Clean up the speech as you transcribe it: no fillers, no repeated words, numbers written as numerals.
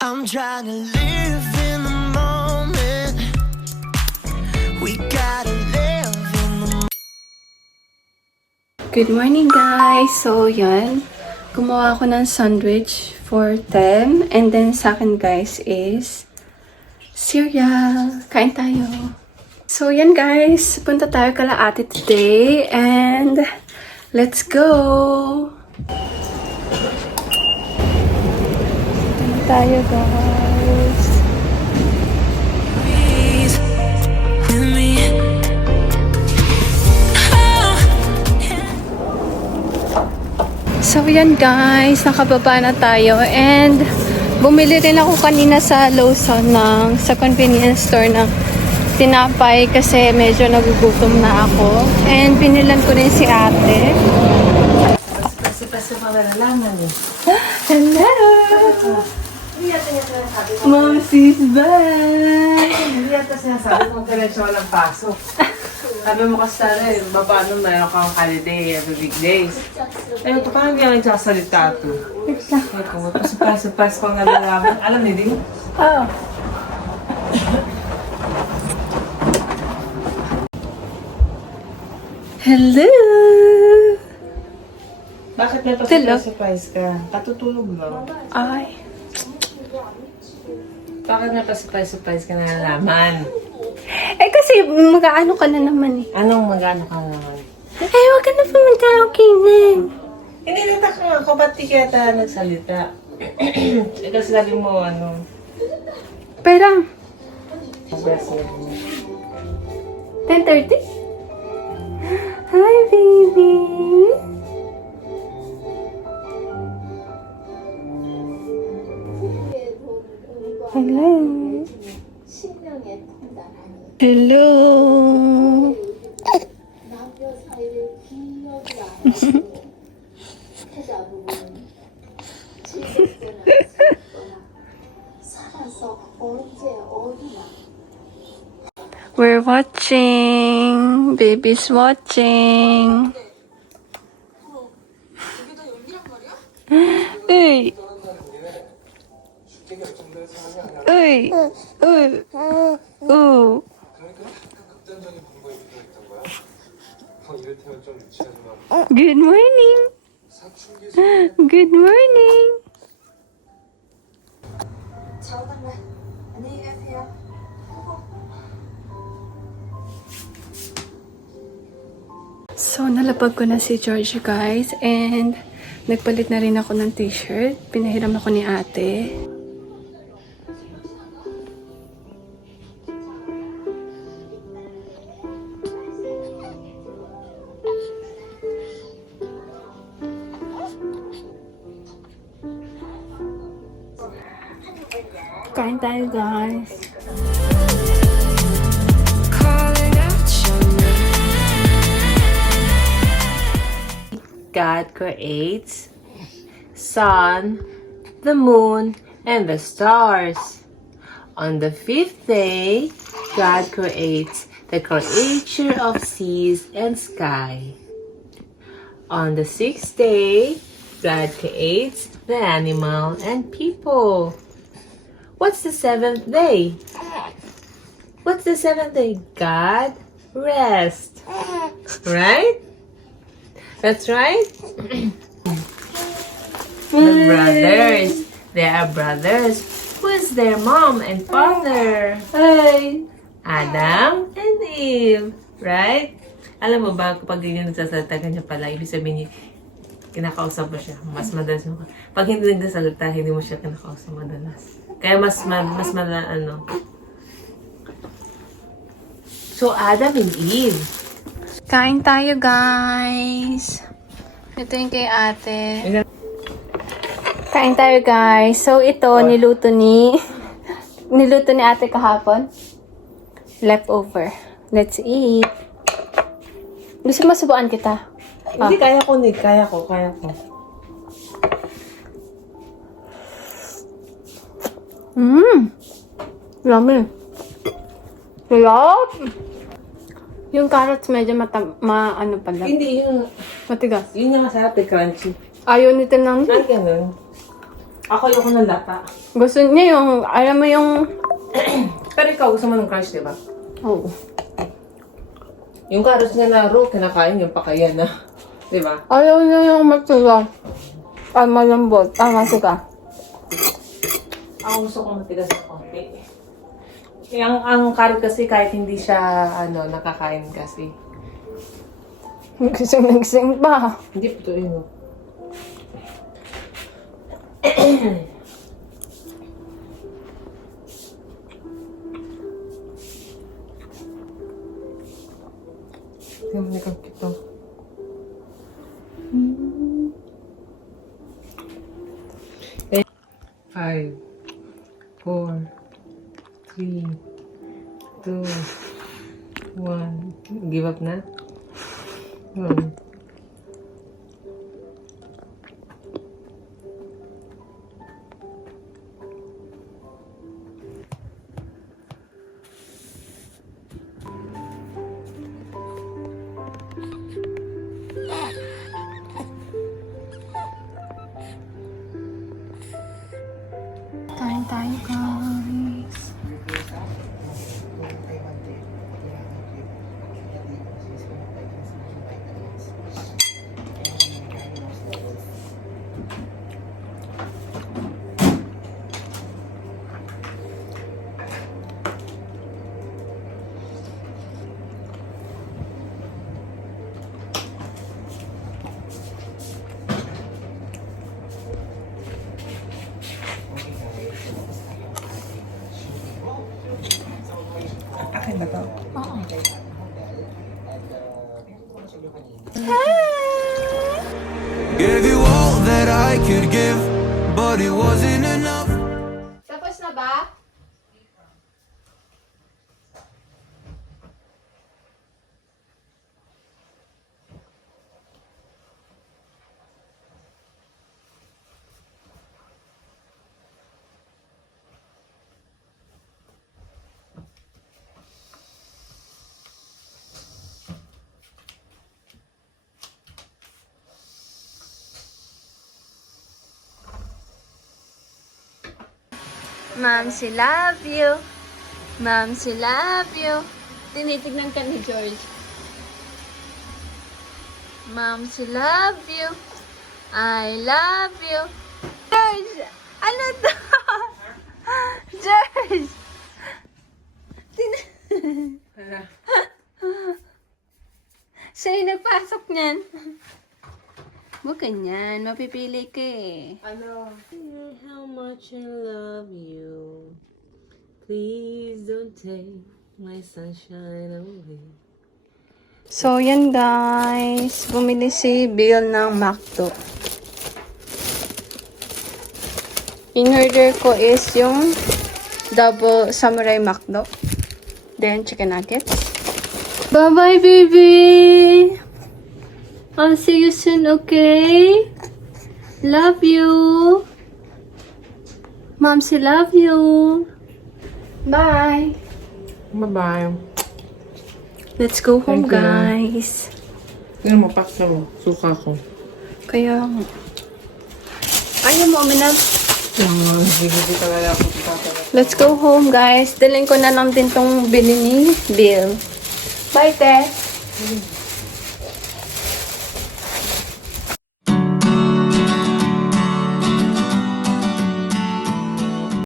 I'm trying to live in the moment. We gotta live in the Good morning, guys! So, yan. Gumawa ako ng sandwich for them. And then, sa akin, guys, is cereal. Kain tayo. So, yan, guys. Punta tayo kala ate today. And, let's go! Punta tayo, guys. breeze with me. So, yan, guys. Nakababa na tayo. And, bumili rin ako kanina sa Lawson sa convenience store ng tinapay kasi medyo nagugutom na ako. And, binilan ko rin si ate. Paso pa malalaman eh. Hello! Mom, sis back! Hindi yata sinasabi kung kailan siya walang pasok. Sabi mo kasi rin, paano mayroon kang holiday every weekdays. Ayun, parang hindi lang nagsasalita ito. Ay, kung paso-paso pang nalalaman. Alam niyo din? Oh. Hello! Bakit may Hello. pa-surprise ka? Katutulog lang. Ay. Bakit may pa-surprise ka na nalaman? Eh kasi mag-aano ka na naman eh. Anong magano ka naman? Ay, wag ka na pumunta. Okay na. Hindi nataka nga ako, ba't di kaya tayo nagsalita? Eh kasi sabi mo, Pero, best friend mo. 10:30? Hi, baby. Hello. Hello. 남녀 사이를 기억이 안 나고 태자 부부는 즐겁거나 슬프거나 살아서 언제 어디나 We're watching. Baby's watching. Uy. Uy. Uy. 우. Good morning. Good morning. 저당나 안녕히 가세요. So, nalapag ko na si George, guys. And, nagpalit na rin ako ng t-shirt. Pinahiram ako ni ate. Kain tayo, guys. calling out your name. God creates sun, the moon, and the stars. On the fifth day, God creates the creature of seas and sky. On the sixth day, God creates the animal and people. What's the seventh day? What's the seventh day? God rest. Right? That's right. The brothers. They are brothers. Who is their mom and father? Hi! Adam and Eve. Right? Alam mo ba, kapag ganyan nagsasalita, ganyan pala, ibig sabihin niya, kinakausap mo siya. Mas madalas mo. Pag hindi nagsasalita, hindi mo siya kinakausap madalas. Kaya mas ano. So, Adam and Eve. Kain tayo, guys. Ito yung kay ate. Kain tayo, guys. So, ito, niluto ni ate kahapon. Leftover. Let's eat. Gusto mo subukan kita? Hindi, kaya ko, Nick. Kaya ko. Yummy. Sarap! Yung carrots medyo ano pala. Hindi, yun. Matigas. Yun yung masarap, crunchy. Ayaw nito ng... Ay, ganun. Ako ayoko ng lata. Gusto niya yung, alam mo yung, Pero ikaw, gusto mo ng crunch, di ba? oh. Yung carrots niya na raw, kinakain yung pakayan na. Di ba? Ayaw niya yung matigas. Ay, malambot. Matigas. Ako gusto kong matigas na konti. Ang carrot kasi kahit hindi siya nakakain kasi. Nagsing pa. Hindi po ito yun. Tingnan mo nikang kito. Five, 4, 3, 2, 1. Give up na? Kain tayo, guys. Akin ba to? Gave you all that I could give, but it wasn't enough. Tapos na ba? Ma'am, she love you. Ma'am, she love you. Tinitignan ka ni George. Ma'am, she love you. I love you. George! Ano to? George! Siya yung nagpasok niyan. Huwag ganyan. Mapipili ka eh. How much I love you. Please don't take my sunshine away. So, yan guys. Bumili si Bill ng McDo. In-order ko is yung double samurai McDo. Then, chicken nuggets. Bye-bye, baby! I'll see you soon, okay? Love you! Mom, she love you! Bye! Bye-bye. Let's go home, Thank you. guys. Tingnan mo, pack na mo. Suka ko. Kaya nga. Ayaw mo, uminag. Hindi talaga ako tatawag. Let's go home, guys. Dalhin ko na lang din tong bili ni Bill. Bye, Tess.